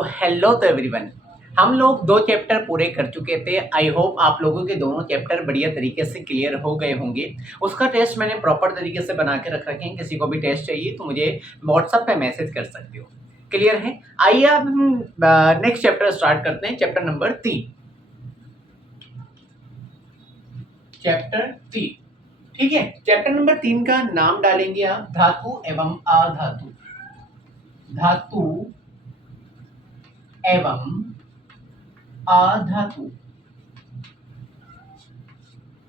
तो हेलो तो एवरीवन। हम लोग 2 चैप्टर पूरे कर चुके थे। आई होप आप लोगों के दोनों चैप्टर बढ़िया तरीके से क्लियर हो गए होंगे। उसका टेस्ट मैंने प्रॉपर तरीके से बना के रख रखे हैं। किसी को भी टेस्ट चाहिए तो मुझे व्हाट्सएप पे मैसेज कर सकते हो। क्लियर है? आइए अब हम नेक्स्ट चैप्टर स्टार्ट करते हैं। Chapter number 3। चैप्टर 3, ठीक है। चैप्टर नंबर 3 का नाम डालेंगे आप धातु एवं अधातु। धातु एवं अधातु।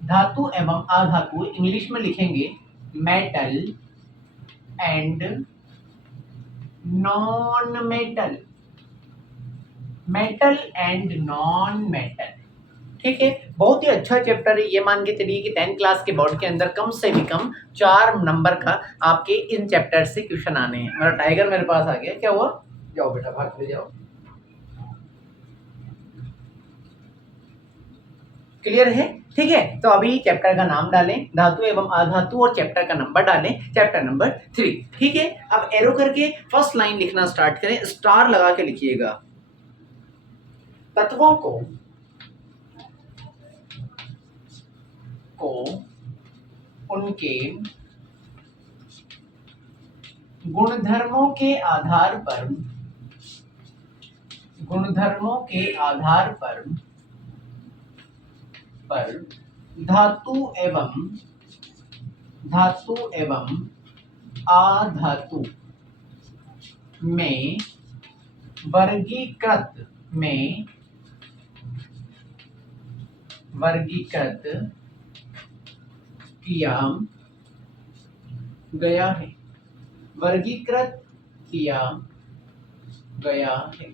धातु एवं अधातु इंग्लिश में लिखेंगे metal and non metal. Metal and non metal, ठीक है। बहुत ही अच्छा चैप्टर है। ये मान के चलिए कि 10th क्लास के बोर्ड के अंदर कम से भी कम 4 नंबर का आपके इन चैप्टर से क्वेश्चन आने हैं। मेरा टाइगर मेरे पास आ गया। क्या हुआ? जाओ बेटा, भाग ले जाओ। क्लियर है? ठीक है। तो अभी चैप्टर का नाम डालें धातु एवं अधातु और चैप्टर का नंबर डालें चैप्टर नंबर 3, ठीक है। अब एरो करके फर्स्ट लाइन लिखना स्टार्ट करें। स्टार लगा के लिखिएगा। तत्वों को उनके गुणधर्मों के आधार पर धातु एवं अधातु में वर्गीकृत किया गया है। वर्गीकृत किया गया है,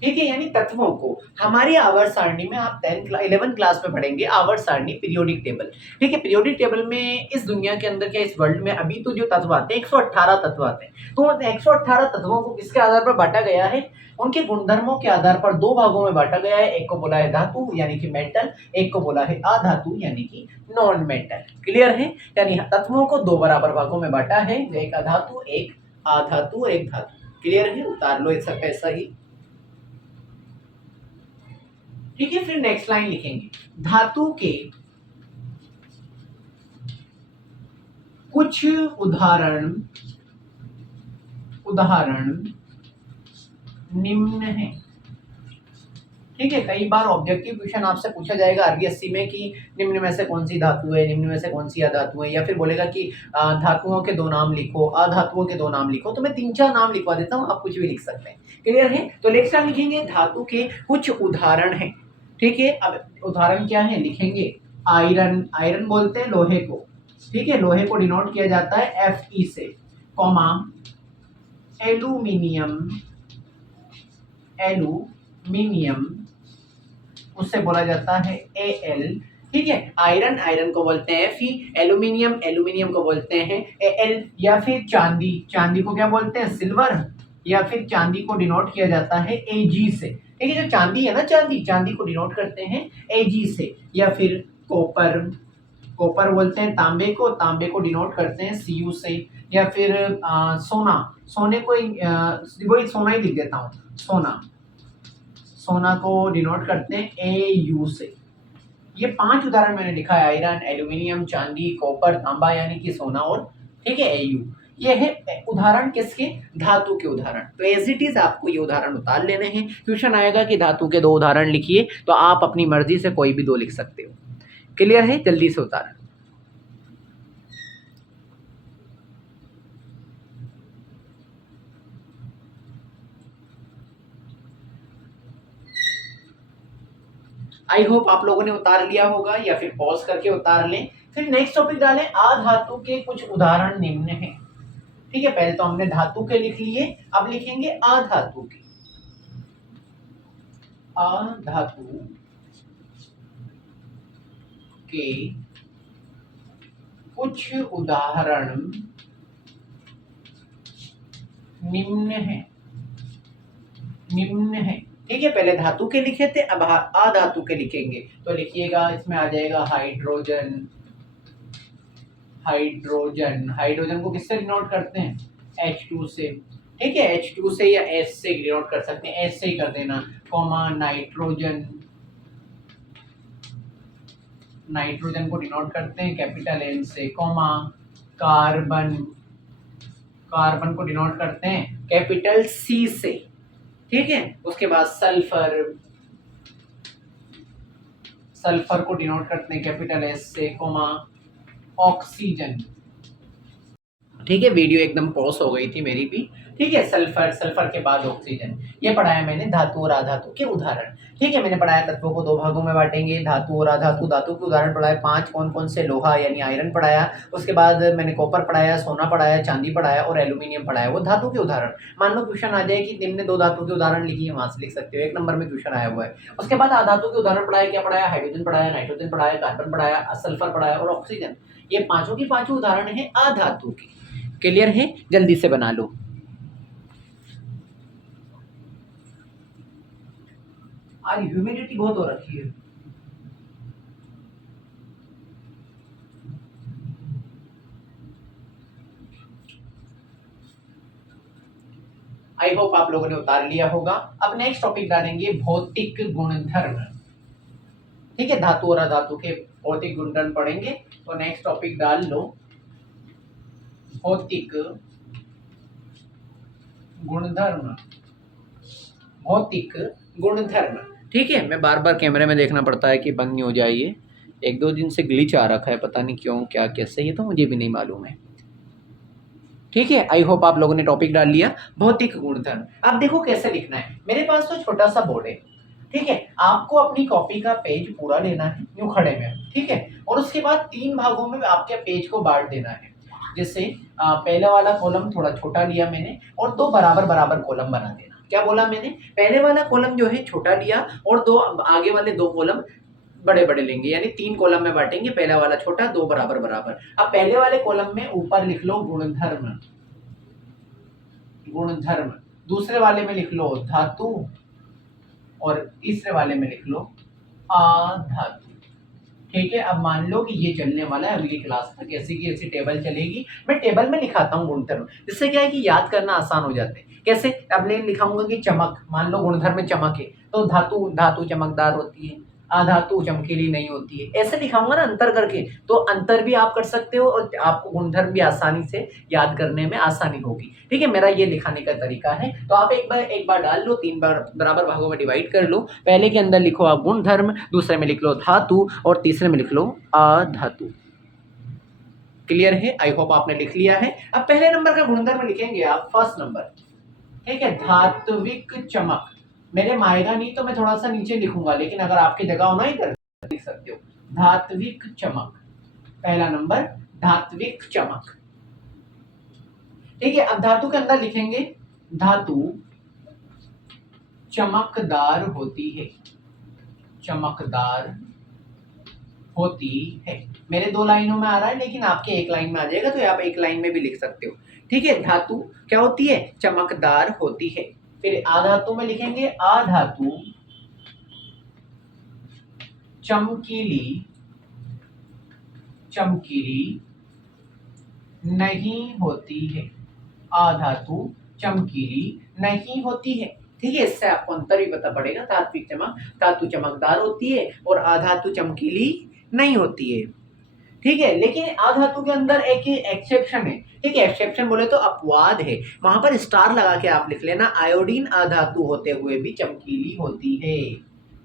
ठीक है। यानी तत्वों को हमारी आवर्त सारणी में आप 11th क्लास में पढ़ेंगे आवर्त सारणी पीरियोडिक टेबल, ठीक है। पीरियोडिक टेबल में इस दुनिया के अंदर क्या इस वर्ल्ड में अभी तो जो तत्व आते हैं 118 तत्व आते हैं। तो 118 तत्वों को किसके आधार पर बांटा गया है? उनके गुणधर्मों के आधार पर 2 भागों में बांटा गया है। एक को बोला है धातु यानी कि मेटल, एक को बोला है अधातु यानी कि नॉन मेटल। क्लियर है? यानी तत्वों को 2 बराबर भागों में बांटा है, एक अधातु एक अधातु और एक धातु। क्लियर है? उतार लो ऐसा कैसा ही, ठीक है। फिर नेक्स्ट लाइन लिखेंगे धातु के कुछ उदाहरण निम्न है, ठीक है। कई बार ऑब्जेक्टिव क्वेश्चन आपसे पूछा जाएगा आरबीएससी में कि निम्न में से कौन सी धातु है, निम्न में से कौन सी अधातु है, या फिर बोलेगा कि धातुओं के 2 नाम लिखो, अधातुओं के 2 नाम लिखो। तो मैं 3-4 नाम लिखवा देता हूँ, आप कुछ भी लिख सकते हैं। क्लियर है? तो नेक्स्ट टाइम लिखेंगे धातु के कुछ उदाहरण हैं, ठीक है। अब उदाहरण क्या है लिखेंगे आयरन। आयरन बोलते हैं लोहे को, ठीक है। लोहे को डिनोट किया जाता है Fe से, कॉमा एल्यूमिनियम उससे बोला जाता है Al, ठीक है। आयरन को बोलते हैं Fe, एल्यूमिनियम को बोलते हैं Al, या फिर चांदी को क्या बोलते हैं? सिल्वर, या फिर चांदी को डिनोट किया जाता है Ag से, ठीक है। जो चांदी है ना, चांदी को डिनोट करते हैं Ag से, या फिर कॉपर बोलते हैं तांबे को डिनोट करते हैं Cu से, या फिर सोने को वही सोना ही लिख देता हूँ, सोना को डिनोट करते हैं Au से। ये 5 उदाहरण मैंने लिखा है आयरन, एल्यूमिनियम, चांदी, कॉपर, तांबा यानी कि सोना, और ठीक है Au। ये है उदाहरण किसके? धातु के उदाहरण। तो एज इट इज आपको ये उदाहरण उतार लेने हैं। क्वेश्चन आएगा कि धातु के 2 उदाहरण लिखिए, तो आप अपनी मर्जी से कोई भी 2 लिख सकते हो। क्लियर है? जल्दी से उतार। आई होप आप लोगों ने उतार लिया होगा, या फिर पॉज करके उतार लें। फिर नेक्स्ट टॉपिक डालें अधातु के कुछ उदाहरण निम्न हैं, ठीक है। पहले तो हमने धातु के लिख लिए, अब लिखेंगे अधातु के। अधातु के कुछ उदाहरण निम्न है, ठीक है। पहले धातु के लिखे थे, अब अधातु के लिखेंगे। तो लिखिएगा, इसमें आ जाएगा हाइड्रोजन को किससे डिनोट करते हैं? H2 से। ठीक है, H2 से या S से डिनोट कर सकते हैं, S से ही कर देना, कॉमा नाइट्रोजन, नाइट्रोजन को डिनोट करते हैं कैपिटल N से, कॉमा कार्बन, कार्बन को डिनोट करते हैं कैपिटल C से। ठीक है, उसके बाद सल्फर, सल्फर को डिनोट करते हैं कैपिटल S से, कॉमा ऑक्सीजन। ठीक है, वीडियो एकदम पॉज हो गई थी मेरी भी। ठीक है, सल्फर, सल्फर के बाद ऑक्सीजन। ये पढ़ाया मैंने धातु और अधातु के उदाहरण। ठीक है, मैंने पढ़ाया तत्वों को दो भागों में बांटेंगे, धातु और अधातु। धातु के उदाहरण पढ़ाए 5, कौन कौन से, लोहा यानी आयरन पढ़ाया, उसके बाद मैंने कॉपर पढ़ाया, सोना पढ़ाया, चांदी पढ़ाया और एल्यूमिनियम पढ़ाया। वो धातु के उदाहरण। मान लो क्वेश्चन आ जाए कि निम्न दो धातु के उदाहरण लिखिए, वहां से लिख सकते हो, 1 नंबर में क्वेश्चन आया हुआ है। उसके बाद अधातु के उदाहरण पढ़ाया, क्या पढ़ाया, हाइड्रोजन पढ़ाया, नाइट्रोजन पढ़ाया, कार्बन पढ़ाया, सल्फर पढ़ाया और ऑक्सीजन। ये पांचों की पांचों उदाहरण है अधातु के। क्लियर है, जल्दी से बना लो। आज ह्यूमिडिटी बहुत हो रखी है। आई होप आप लोगों ने उतार लिया होगा। अब नेक्स्ट टॉपिक डालेंगे भौतिक गुणधर्म। ठीक है, धातु और अधातु के भौतिक गुणधर्म पढ़ेंगे। तो नेक्स्ट टॉपिक डाल लो भौतिक गुणधर्म, भौतिक गुणधर्म। ठीक है, मैं बार बार कैमरे में देखना पड़ता है कि बंद नहीं हो जाए। ये 1-2 दिन से ग्लिच आ रखा है, पता नहीं क्यों, क्या कैसे, ये तो मुझे भी नहीं मालूम है। ठीक है, आई होप आप लोगों ने टॉपिक डाल लिया भौतिक गुणधर्म। अब देखो कैसे लिखना है। मेरे पास तो छोटा सा बोर्ड है। ठीक है, आपको अपनी कॉपी का पेज पूरा लेना है, यूं खड़े में। ठीक है, और उसके बाद 3 भागों में आपके पेज को बांट देना है। जैसे पहला वाला कॉलम थोड़ा छोटा लिया मैंने और 2 बराबर बराबर कॉलम बना देना। क्या बोला मैंने, पहले वाला कॉलम जो है छोटा लिया और 2 आगे वाले 2 कॉलम बड़े बड़े लेंगे, यानी 3 कॉलम में बांटेंगे, पहला वाला छोटा, 2 बराबर बराबर। अब पहले वाले कॉलम में ऊपर लिख लो गुणधर्म, गुणधर्म, दूसरे वाले में लिख लो धातु और तीसरे वाले में लिख लो अधातु। ठीक है, अब मान लो कि ये चलने वाला है अगली क्लास तक, ऐसी की ऐसी टेबल चलेगी। मैं टेबल में लिखाता हूँ गुणधर्म, जिससे क्या है कि याद करना आसान हो जाते हैं। कैसे, अब मैं लिखाऊंगा कि चमक, मान लो गुणधर्म में चमक है, तो धातु, धातु चमकदार होती है, अधातु चमकीली नहीं होती है। ऐसे लिखाऊंगा ना अंतर करके, तो अंतर भी आप कर सकते हो और आपको गुणधर्म भी आसानी से याद करने में आसानी होगी। ठीक है, मेरा ये लिखाने का तरीका है। तो आप एक बार डाल लो, 3 बार बराबर भागों में डिवाइड कर लो। पहले के अंदर लिखो आप गुणधर्म, दूसरे में लिख लो धातु और तीसरे में लिख लो अधातु। क्लियर है, आई होप आपने लिख लिया है। अब पहले नंबर का गुणधर्म लिखेंगे आप, फर्स्ट नंबर। ठीक है, धात्विक चमक। मेरे में आएगा नहीं तो मैं थोड़ा सा नीचे लिखूंगा, लेकिन अगर आपकी जगह हो ना इधर लिख सकते हो, धात्विक चमक, पहला नंबर धात्विक चमक। ठीक है, अब धातु के अंदर लिखेंगे धातु चमकदार होती है, चमकदार होती है। मेरे 2 लाइनों में आ रहा है, लेकिन आपके 1 लाइन में आ जाएगा, तो आप 1 लाइन में भी लिख सकते हो। ठीक है, धातु क्या होती है, चमकदार होती है। फिर अधातु में लिखेंगे अधातु चमकीली, चमकीली नहीं होती है, अधातु चमकीली नहीं होती है। ठीक है, इससे आपको अंतर भी पता पड़ेगा। धात्विक चमक, धातु चमकदार होती है और अधातु चमकीली नहीं होती है। ठीक है, लेकिन अधातु के अंदर एक एक्सेप्शन है। ठीक है, एक्सेप्शन बोले तो अपवाद है, वहां पर स्टार लगा के आप लिख लेना, आयोडीन अधातु होते हुए भी चमकीली होती है।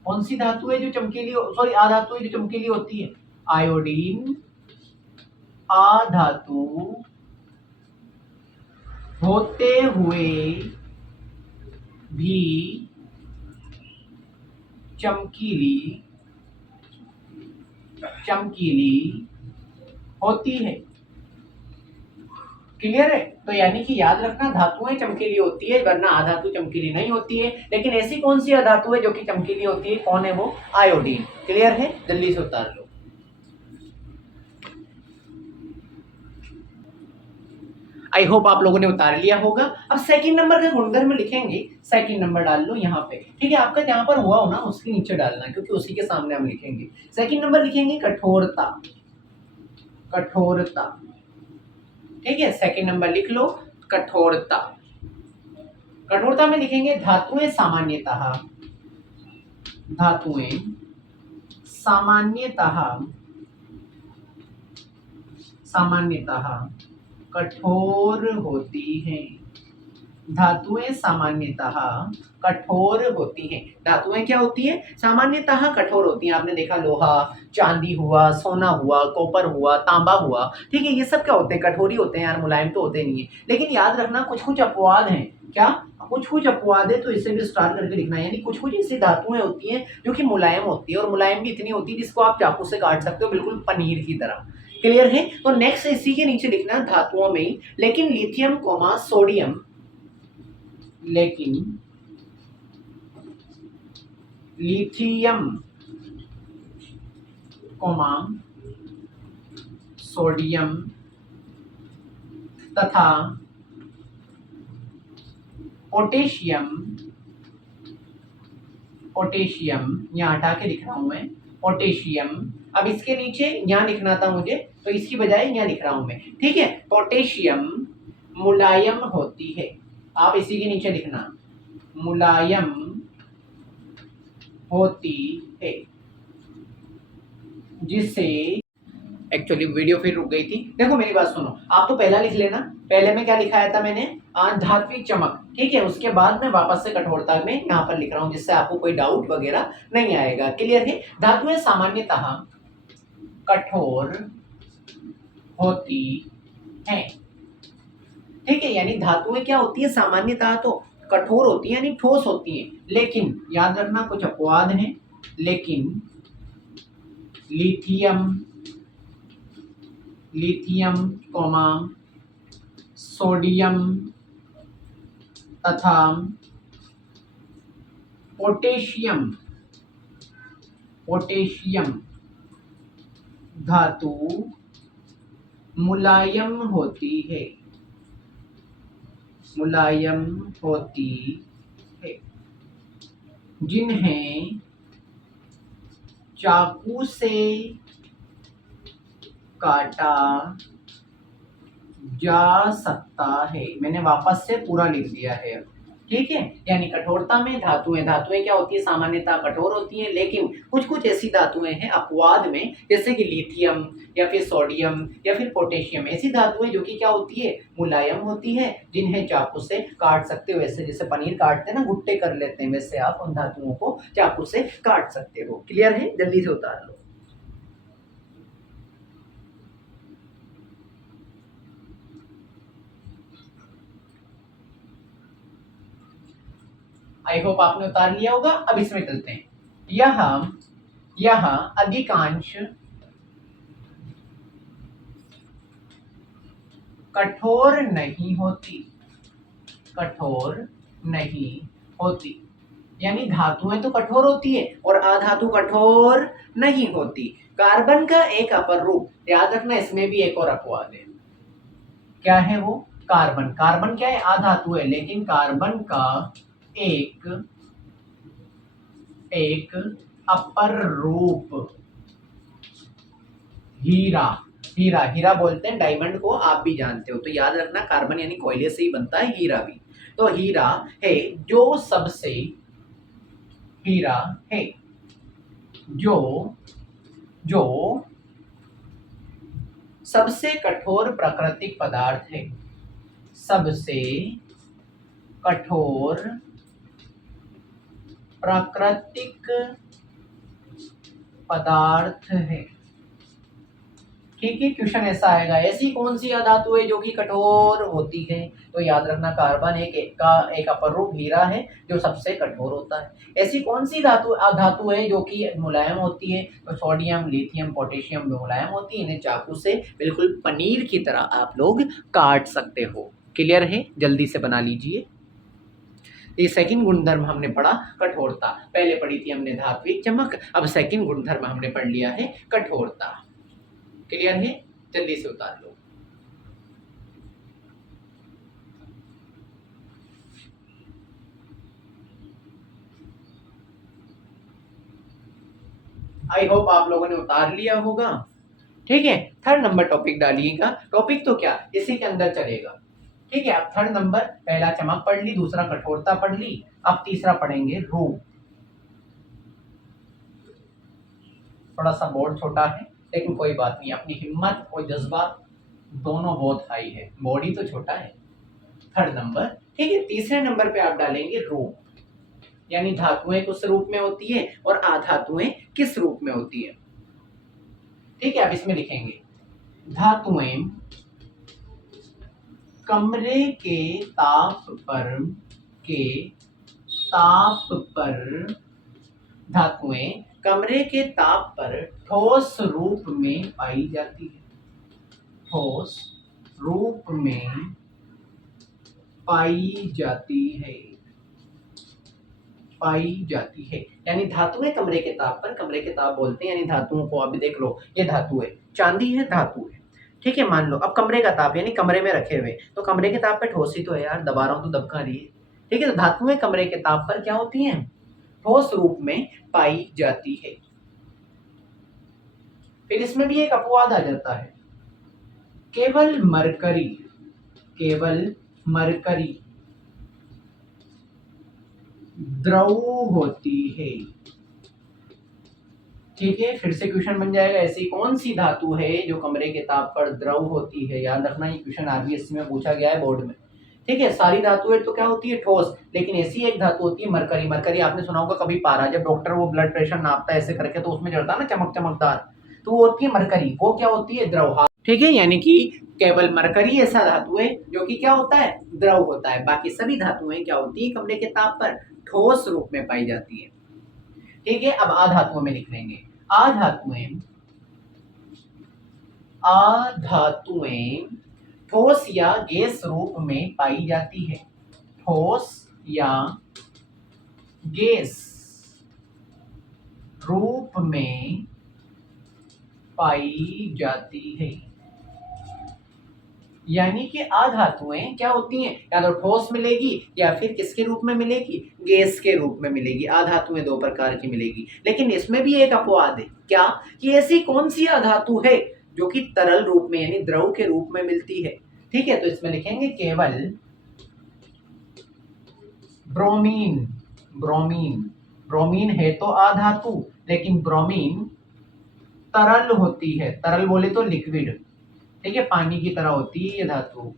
कौन सी धातु है जो चमकीली, सॉरी अधातु है जो चमकीली होती है, आयोडीन अधातु होते हुए भी चमकीली, चमकीली होती है। क्लियर है, तो यानी कि याद रखना, धातुएं चमकीली होती है, वरना अधातु चमकीली नहीं होती है। लेकिन ऐसी कौन सी अधातु है जो कि चमकीली होती है, कौन है वो, आयोडीन। क्लियर है, जल्दी से उतार लो। आई होप आप लोगों ने उतार लिया होगा। अब सेकंड नंबर का गुणधर्म लिखेंगे, सेकंड नंबर डाल लो यहाँ पे। ठीक है, आपका जहां पर हुआ हो ना उसके नीचे डालना, क्योंकि उसी के सामने हम लिखेंगे। सेकंड नंबर लिखेंगे कठोरता, कठोरता। ठीक है, सेकंड नंबर लिख लो कठोरता। कठोरता में लिखेंगे धातुएं सामान्यतः, धातुएं सामान्यतः, सामान्यतः कठोर होती हैं। धातुएं सामान्यतः कठोर होती हैं। धातुएं क्या होती है? सामान्यतः कठोर होती हैं। आपने देखा लोहा, चांदी हुआ, सोना हुआ, कॉपर हुआ, तांबा हुआ, ठीक है, ये सब क्या होते हैं? कठोर ही होते हैं यार, मुलायम तो होते नहीं है। लेकिन याद रखना कुछ कुछ अपवाद हैं। क्या? कुछ कुछ अपवाद है, तो इसे भी स्टार्ट करके लिखना है। यानी कुछ कुछ ऐसी धातुएं होती हैं जो कि मुलायम होती है, और मुलायम भी इतनी होती है जिसको आप चाकू से काट सकते हो, बिल्कुल पनीर की तरह। क्लियर है? तो नेक्स्ट इसी के नीचे लिखना है धातुओं में ही, लेकिन लिथियम कोमा सोडियम, लेकिन लिथियम कोमा सोडियम तथा पोटेशियम, पोटेशियम यहाँ हटा के लिख रहा हूं मैं, पोटेशियम। अब इसके नीचे यहाँ लिखना था मुझे, तो इसकी बजाय यहाँ लिख रहा हूं मैं, ठीक है। पोटेशियम मुलायम होती है, आप इसी के नीचे लिखना, मुलायम होती है, जिससे एक्चुअली वीडियो फिर रुक गई थी। देखो मेरी बात सुनो, आप तो पहला लिख लेना। पहले में क्या लिखाया था मैंने? धात्विक चमक, ठीक है। उसके बाद मैं वापस से कठोरता में यहाँ पर लिख रहा हूँ, जिससे आपको कोई डाउट वगैरह नहीं आएगा। क्लियर है? धातुएं सामान्यतः कठोर होती हैं, ठीक है। यानी धातुएं क्या होती है? सामान्यतः तो कठोर होती है, यानी ठोस होती हैं। लेकिन याद रखना कुछ अपवाद हैं। लेकिन लिथियम, लिथियम कोमा सोडियम तथा पोटेशियम, पोटेशियम धातु मुलायम होती है, मुलायम होती है, जिन्हें चाकू से काटा जा सकता है। मैंने वापस से पूरा लिख दिया है, ठीक है। यानी कठोरता में धातुएं, धातुएं क्या होती है? सामान्यतः कठोर होती हैं, लेकिन कुछ कुछ ऐसी धातुएं हैं अपवाद में, जैसे कि लिथियम या फिर सोडियम या फिर पोटेशियम, ऐसी धातुएं जो कि क्या होती है? मुलायम होती है, जिन्हें चाकू से काट सकते हो। वैसे जैसे पनीर काटते हैं ना, गुट्टे कर लेते हैं, वैसे आप उन धातुओं को चाकू से काट सकते हो। क्लियर है? जल्दी से उतार लो। आई होप आपने उतार लिया होगा। अब इसमें चलते हैं। यह अधिकांश कठोर नहीं होती, कठोर नहीं होती। यानी धातुएं तो कठोर होती है और अधातु कठोर नहीं होती। कार्बन का एक अपर रूप, याद रखना इसमें भी एक और अपवाद है। क्या है वो? कार्बन। कार्बन क्या है? अधातु है, लेकिन कार्बन का एक अपर रूप हीरा, हीरा, हीरा बोलते हैं डायमंड को, आप भी जानते हो। तो याद रखना कार्बन यानी कोयले से ही बनता है, हीरा भी। तो हीरा है जो सबसे, हीरा है जो जो सबसे कठोर प्राकृतिक पदार्थ है, सबसे कठोर प्राकृतिक पदार्थ है, ठीक है। क्वेश्चन ऐसा आएगा, ऐसी कौन सी अधातु है जो कि कठोर होती है? तो याद रखना कार्बन एक अपर रूप हीरा है जो सबसे कठोर होता है। ऐसी कौन सी अधातु है जो कि मुलायम होती है? तो सोडियम, लिथियम, पोटेशियम मुलायम होती है, इन्हें चाकू से बिल्कुल पनीर की तरह आप लोग काट सकते हो। क्लियर है? जल्दी से बना लीजिए। ये सेकंड गुणधर्म हमने पढ़ा कठोरता। पहले पढ़ी थी हमने धात्विक चमक, अब सेकंड गुणधर्म हमने पढ़ लिया है कठोरता। क्लियर है? जल्दी से उतार लो। आई होप आप लोगों ने उतार लिया होगा, ठीक है। थर्ड नंबर टॉपिक डालिएगा। टॉपिक तो क्या इसी के अंदर चलेगा, ठीक है, अब थर्ड नंबर, पहला चमक पढ़ ली, दूसरा कठोरता पढ़ ली, अब तीसरा पढ़ेंगे रूप। थोड़ा सा बोर्ड छोटा है लेकिन कोई बात नहीं, अपनी हिम्मत और जज्बा दोनों बहुत हाई है, बॉडी तो छोटा है। थर्ड नंबर, ठीक है, तीसरे नंबर पे आप डालेंगे रूप, यानी धातुएं किस रूप में होती है और अधातुएं किस रूप में होती है। ठीक है, अब इसमें लिखेंगे धातुएं कमरे के ताप पर के ताप पर धातुएं कमरे के ताप पर ठोस रूप में पाई जाती है, ठोस रूप में पाई जाती है, पाई जाती है। यानी धातुएं कमरे के ताप पर, कमरे के ताप बोलते हैं यानी धातुओं को, अभी देख लो ये धातु है, चांदी है, धातु है। ठीक है, मान लो अब कमरे का ताप यानी कमरे में रखे हुए, तो कमरे के ताप पे ठोस ही तो है यार, दबा रहा हूं तो दबका रही है। ठीक है, तो धातुएं कमरे के ताप पर क्या होती हैं, ठोस रूप में पाई जाती है। फिर इसमें भी एक अपवाद आ जाता है, केवल मरकरी, केवल मरकरी द्रव होती है। ठीक है, फिर से क्वेश्चन बन जाएगा, ऐसी कौन सी धातु है जो कमरे के ताप पर द्रव होती है। याद रखना, ये क्वेश्चन आरबीएससी में पूछा गया है बोर्ड में। ठीक है, सारी धातुएं तो क्या होती है, ठोस, लेकिन ऐसी एक धातु होती है मरकरी। मरकरी आपने सुना होगा कभी, पारा, जब डॉक्टर वो ब्लड प्रेशर नापता है ऐसे करके तो उसमें जड़ता है ना चमक चमकदार, तो वो होती है मरकरी, वो क्या होती है, द्रव। ठीक है, यानी कि केवल मरकरी ऐसा धातु है जो कि क्या होता है, द्रव होता है, बाकी सभी धातुएं क्या होती है, कमरे के ताप पर ठोस रूप में पाई जाती है। ठीक है, अब अधातुओं में लिख लेंगे, अधातुएं अधातुएं ठोस या गैस रूप में पाई जाती है, ठोस या गैस रूप में पाई जाती है। यानी कि अधातुएं क्या होती हैं, या तो ठोस मिलेगी या फिर किसके रूप में मिलेगी, गैस के रूप में मिलेगी। अधातुएं दो प्रकार की मिलेगी, लेकिन इसमें भी एक अपवाद है, क्या, कि ऐसी कौन सी अधातु है जो कि तरल रूप में यानी द्रव के रूप में मिलती है। ठीक है, तो इसमें लिखेंगे केवल ब्रोमीन। ब्रोमीन, ब्रोमीन है तो अधातु, लेकिन ब्रोमीन तरल होती है, तरल बोले तो लिक्विड। ठीक है, पानी की तरह होती है ये धातु,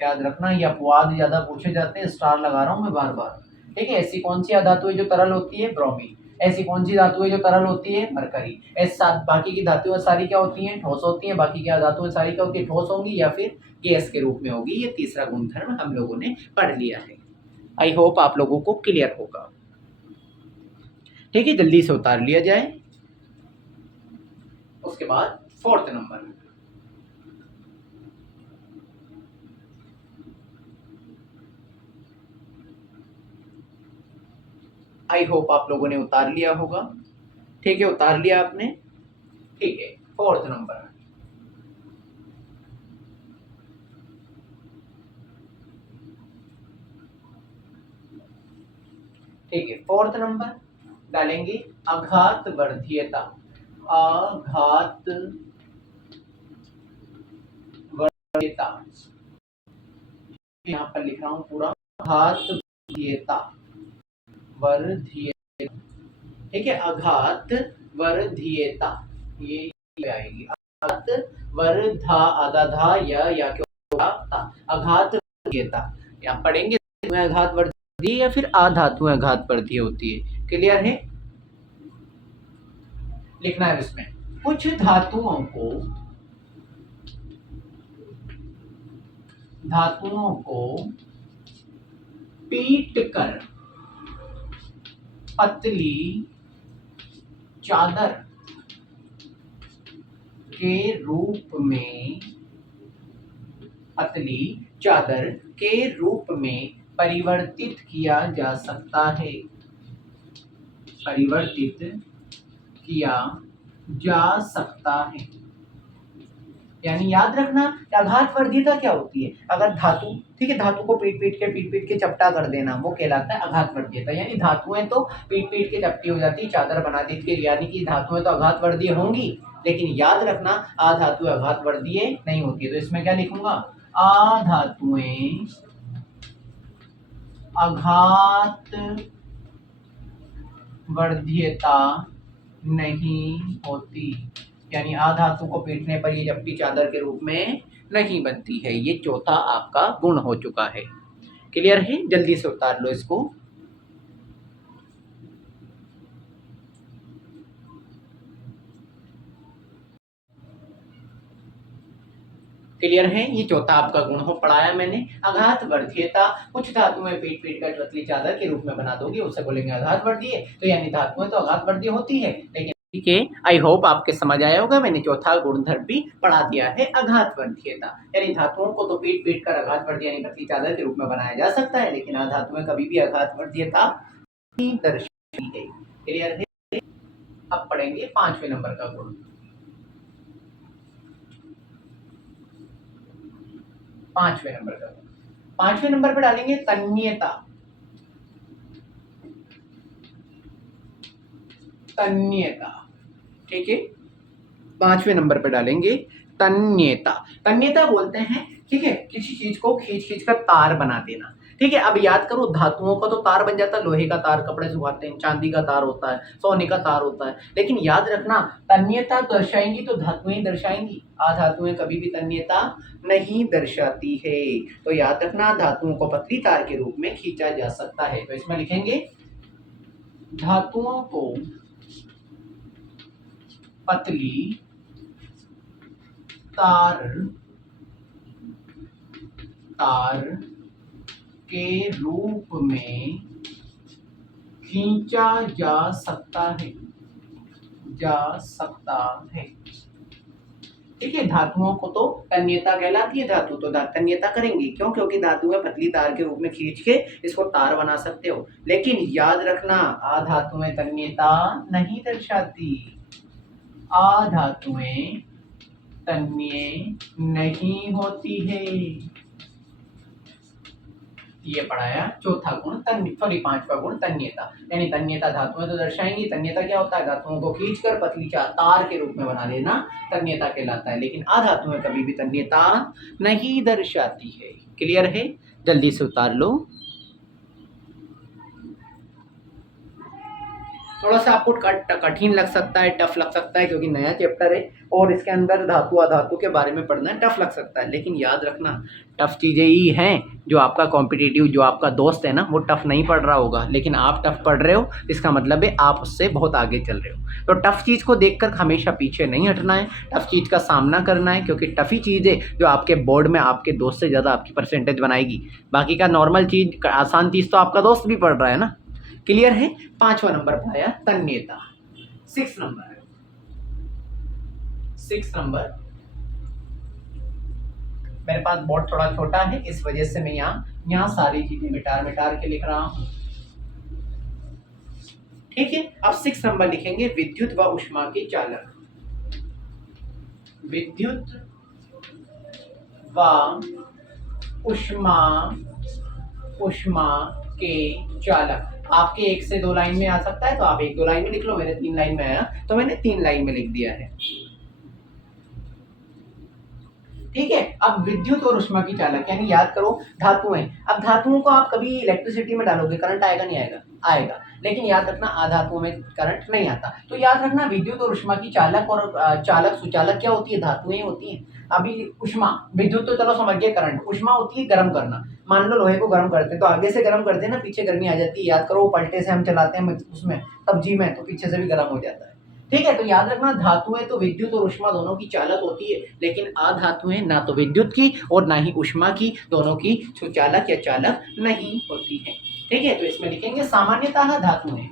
याद रखना, ये अपवाद ज्यादा पूछे जाते हैं, स्टार लगा रहा हूं मैं बार बार। ठीक है, ऐसी कौन सी धातु है जो तरल होती है, ब्रोमीन। ऐसी कौन सी धातु है जो तरल होती है, मरकरी। ऐसा बाकी की धातुएं सारी क्या होती हैं, ठोस होती हैं। बाकी की धातुएं सारी क्या होती है, ठोस होंगी या फिर गैस के रूप में होगी। ये तीसरा गुणधर्म हम लोगों ने पढ़ लिया है, आई होप आप लोगों को क्लियर होगा। ठीक है, जल्दी से उतार लिया जाए। उसके बाद फोर्थ नंबर, आई होप आप लोगों ने उतार लिया होगा। ठीक है, उतार लिया आपने। ठीक है, फोर्थ नंबर, ठीक है, फोर्थ नंबर डालेंगे आघात वर्धीयता। आघात वर्धीयता, यहाँ पर लिख रहा हूं पूरा, आघात वर्धीयता, वर्धीयता। ठीक है, आघात वर्धीयता, ये आएगी आघात वर्धा, आधा धा या क्यों था, आघात वर्धीयता। यहाँ पढ़ेंगे आघात वर्धी या फिर आधातु आघात वर्धी होती है। क्लियर है, लिखना है इसमें, कुछ धातुओं को पीट कर पतली चादर के रूप में, पतली चादर के रूप में परिवर्तित किया जा सकता है, परिवर्तित किया जा सकता है। यानी याद रखना, आघात वर्धीयता क्या होती है, अगर धातु, ठीक है, धातु को पीट पीट के चपटा कर देना, वो कहलाता है आघात वर्धीयता। यानी धातुएं तो पीट के चपटी हो जाती, चादर बना देती है, यानी कि धातुएं तो आघात वर्धीय होंगी, लेकिन याद रखना अधातु आघात वर्धीय नहीं होती है। तो इसमें क्या लिखूंगा, अधातुएं आघात वर्ध्यता नहीं होती, यानी अधातु को पीटने पर ये जप्पी चादर के रूप में नहीं बनती है। ये चौथा आपका गुण हो चुका है। क्लियर है? जल्दी से उतार लो इसको। क्लियर है? ये चौथा आपका गुण हो पढ़ाया मैंने। आघात वर्ध्यता, कुछ धातुएं पीट पीट कर पतली चादर के रूप में बना दोगे, उसे बोलेंगे आघात वर्धीय। तो यानी धातुएं तो आघात वर्धीय होती है, लेकिन ठीक है, आई होप आपके समझ आया होगा। मैंने चौथा गुणधर्म भी पढ़ा दिया है, आघात वर्ध्यता। यानी धातुओं को तो पीट पीट कर आघात वर्धीय यानी पतली चादर के रूप में बनाया जा सकता है, लेकिन अधातुएं कभी भी आघात वर्ध्यता नहीं दर्शाती है। क्लियर है? अब पढ़ेंगे 5वें नंबर का गुण। 5वें नंबर का गुण, 5वें नंबर पर डालेंगे तन्यता। तन्यता, ठीक है, 5वें नंबर पे डालेंगे तन्यता। तन्यता बोलते हैं, ठीक है, किसी चीज को खींच खींच कर तार बना देना। ठीक है, अब याद करो, धातुओं का तो तार बन जाता है, लोहे का तार कपड़े सुखाते हैं, चांदी का तार होता है, सोने का तार होता है। लेकिन याद रखना, तन्यता दर्शाएंगी तो धातुएं दर्शाएंगी, अधातुएं कभी भी तन्यता नहीं दर्शाती है। तो याद रखना, धातुओं को पतली तार के रूप में खींचा जा सकता है। तो इसमें लिखेंगे धातुओं को पतली तार के रूप में खींचा जा सकता है। ठीक है, धातुओं को तो तन्यता कहलाती है धातु, तो तन्यता करेंगी। क्यों? क्योंकि धातुएं पतली तार के रूप में खींच के इसको तार बना सकते हो। लेकिन याद रखना, अधातुएं तन्यता नहीं दर्शाती, अधातुएं तन्य नहीं होती है। ये पढ़ाया चौथा गुण, सॉरी 5वां गुण तन्यता। यानी तन्यता धातुएं तो दर्शाएंगी। तन्यता क्या होता है? धातुओं को खींचकर पतली तार के रूप में बना देना तन्यता कहलाता है। लेकिन अधातुएं कभी भी तन्यता नहीं दर्शाती है। क्लियर है? जल्दी से उतार लो। थोड़ा सा आपको कठिन लग सकता है, टफ लग सकता है, क्योंकि नया चैप्टर है और इसके अंदर धातु अधातु के बारे में पढ़ना है, टफ लग सकता है। लेकिन याद रखना, टफ चीज़ें ही हैं। जो आपका कॉम्पिटिटिव, जो आपका दोस्त है ना, वो टफ नहीं पढ़ रहा होगा, लेकिन आप टफ पढ़ रहे हो, इसका मतलब है आप उससे बहुत आगे चल रहे हो। तो टफ चीज़ को देखकर हमेशा पीछे नहीं हटना है, टफ चीज़ का सामना करना है, क्योंकि टफी चीज़ है जो आपके बोर्ड में आपके दोस्त से ज़्यादा आपकी परसेंटेज बनाएगी। बाकी का नॉर्मल चीज़, आसान चीज़ तो आपका दोस्त भी पढ़ रहा है ना। क्लियर है? 5वां नंबर पाया तन्यता। 6 नंबर, 6 नंबर, मेरे पास बोर्ड थोड़ा छोटा है, इस वजह से मैं यहाँ सारी चीजें मिटार के लिख रहा हूं। ठीक है, अब 6 नंबर लिखेंगे विद्युत व ऊष्मा के चालक। विद्युत व ऊष्मा के चालक। आपके 1 से 2 लाइन में आ सकता है, तो आप 1-2 लाइन में लिख लो। मेरे 3 लाइन में आया, तो मैंने 3 लाइन में लिख दिया है। ठीक है, अब विद्युत और ऊष्मा की चालक, यानी याद करो धातुएं। अब धातुओं को आप कभी इलेक्ट्रिसिटी में डालोगे, करंट आएगा नहीं आएगा? आएगा। लेकिन याद रखना, अधातुओं में करंट नहीं आता। तो याद रखना, विद्युत और ऊष्मा की चालक और चालक सुचालक क्या होती है? धातुएं होती हैं। अभी ऊष्मा, विद्युत तो चलो समझ गए करंट, ऊष्मा होती है गर्म करना। मान लो लोहे को गर्म करते हैं, तो आगे से गर्म करते हैं ना, पीछे गर्मी आ जाती है। याद करो, पलटे से हम चलाते हैं उसमें सब्जी में, तो पीछे से भी गर्म हो जाता है। ठीक है, तो याद रखना, धातुएं तो विद्युत और ऊष्मा दोनों की चालक होती है, लेकिन अधातुएं ना तो विद्युत की और ना ही ऊष्मा की, दोनों की सुचालक या चालक नहीं होती है। ठीक है, तो इसमें लिखेंगे सामान्यतः धातुएं।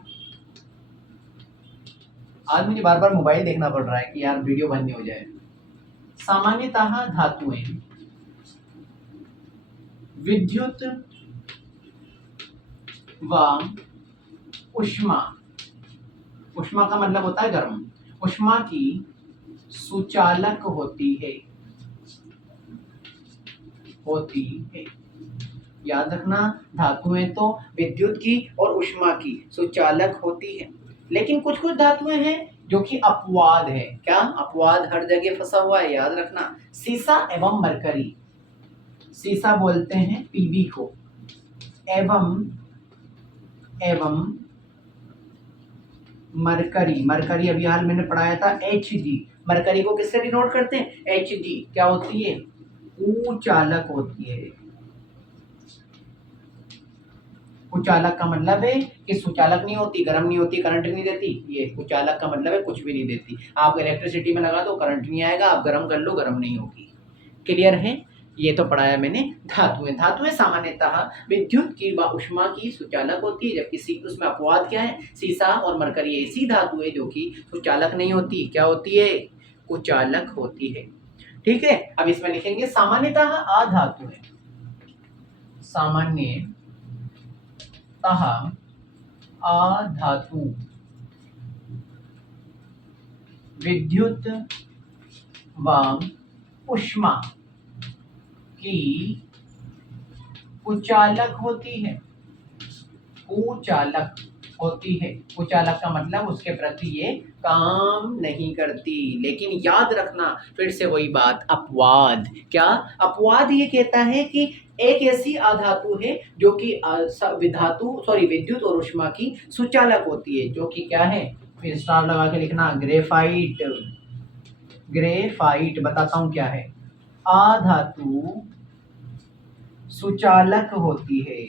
आज मुझे बार बार मोबाइल देखना पड़ रहा है कि यार वीडियो बंद नहीं हो जाए। सामान्यतः धातुएं विद्युत व ऊष्मा, ऊष्मा का मतलब होता है गर्म, ऊष्मा की सुचालक होती है। याद रखना, धातुएं तो विद्युत की और ऊष्मा की सुचालक होती है, लेकिन कुछ कुछ धातुएं हैं जो कि अपवाद है। क्या अपवाद? हर जगह फंसा हुआ है, याद रखना। सीसा एवं मरकरी, सीसा बोलते हैं पीबी को, एवं मरकरी, मरकरी अभी हाल मैंने पढ़ाया था Hg, मरकरी को किससे डिनोट करते हैं? Hg। क्या होती है? कुचालक होती है। कुचालक का मतलब है कि सुचालक नहीं होती, गर्म नहीं होती, करंट नहीं देती। ये कुचालक का मतलब है कुछ भी नहीं देती। आप इलेक्ट्रिसिटी में लगा दो करंट नहीं आएगा, आप गर्म कर लो गर्म नहीं होगी। क्लियर है? ये तो पढ़ाया मैंने। धातुएं, धातुएं सामान्यतः विद्युत की व ऊष्मा की सुचालक होती है, जबकि उसमें अपवाद क्या है? सीसा और मरकरी ऐसी धातु है जो कि सुचालक नहीं होती। क्या होती है? कुचालक होती है। ठीक है, अब इसमें लिखेंगे सामान्यतः अधातुएं, सामान्यतः अधातु विद्युत व ऊष्मा की कुचालक होती है। कुचालक होती है। कुचालक का मतलब उसके प्रति ये काम नहीं करती। लेकिन याद रखना, फिर से वही बात, अपवाद। क्या अपवाद? ये कहता है कि एक ऐसी अधातु है जो कि विद्युत और ऊष्मा की सुचालक होती है, जो कि क्या है? फिर स्टार लगा के लिखना, ग्रेफाइट। ग्रेफाइट बताता हूं क्या है। अधातु सुचालक होती है।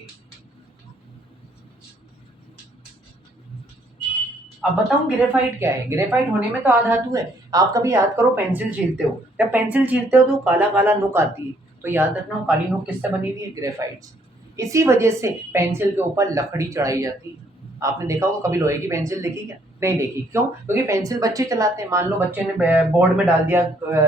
अब बताऊं ग्रेफाइट क्या है? ग्रेफाइट होने में तो अधातु है। आप कभी याद करो, पेंसिल छीलते हो, जब पेंसिल छीलते हो तो काला काला नुक आती है, तो याद रखना काली नुक किससे बनी हुई है? ग्रेफाइट से। इसी वजह से पेंसिल के ऊपर लकड़ी चढ़ाई जाती है। आपने देखा होगा, कभी लोहे की पेंसिल देखी क्या? नहीं देखी। क्यों? क्योंकि पेंसिल बच्चे चलाते हैं, मान लो बच्चे ने बोर्ड में डाल दिया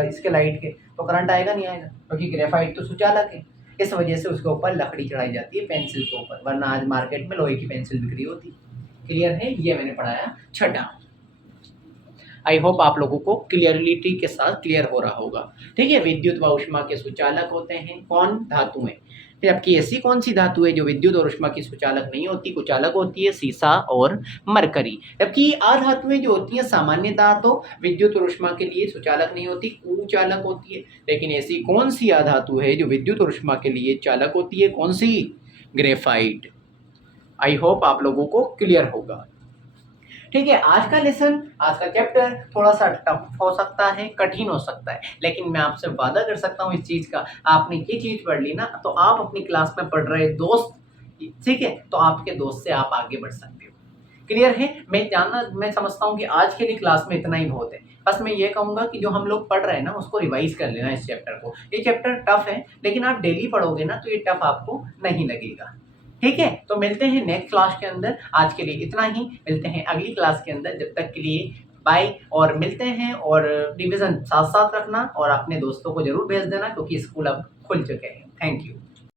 इसके लाइट के, तो करंट आएगा नहीं आएगा? क्योंकि ग्रेफाइट तो सुचालक है। इस वजह से उसके ऊपर लकड़ी चढ़ाई जाती है पेंसिल के ऊपर, वरना आज मार्केट में लोहे की पेंसिल बिक्री होती है। क्लियर है? ये मैंने पढ़ाया छठा। आई होप आप लोगों को क्लियरिटी के साथ क्लियर हो रहा होगा। ठीक है, विद्युत व ऊष्मा के सुचालक होते हैं कौन? धातुएं। जबकि ऐसी कौन सी धातु है जो विद्युत और ऊष्मा की सुचालक नहीं होती, कुचालक होती है? सीसा और मरकरी। जबकि अधातुएं जो होती हैं सामान्यतः तो विद्युत और ऊष्मा के लिए सुचालक नहीं होती, कुचालक होती है। लेकिन ऐसी कौन सी अधातु है जो विद्युत और ऊष्मा के लिए चालक होती है? कौन सी? ग्रेफाइट। आई होप आप लोगों को क्लियर होगा। ठीक है, आज का लेसन, आज का चैप्टर थोड़ा सा टफ हो सकता है, कठिन हो सकता है, लेकिन मैं आपसे वादा कर सकता हूँ इस चीज़ का, आपने ये चीज़ पढ़ ली ना, तो आप अपनी क्लास में पढ़ रहे दोस्त, ठीक है, तो आपके दोस्त से आप आगे बढ़ सकते हो। क्लियर है? मैं समझता हूँ कि आज के लिए क्लास में इतना ही बहुत है। बस मैं ये कहूँगा कि जो हम लोग पढ़ रहे हैं ना, उसको रिवाइज कर लेना इस चैप्टर को। ये चैप्टर टफ है, लेकिन आप डेली पढ़ोगे ना तो ये टफ आपको नहीं लगेगा। ठीक है, तो मिलते हैं नेक्स्ट क्लास के अंदर। आज के लिए इतना ही, मिलते हैं अगली क्लास के अंदर। जब तक के लिए बाय, और मिलते हैं। और रिवीजन साथ साथ रखना और अपने दोस्तों को जरूर भेज देना, क्योंकि स्कूल अब खुल चुके हैं। Thank you.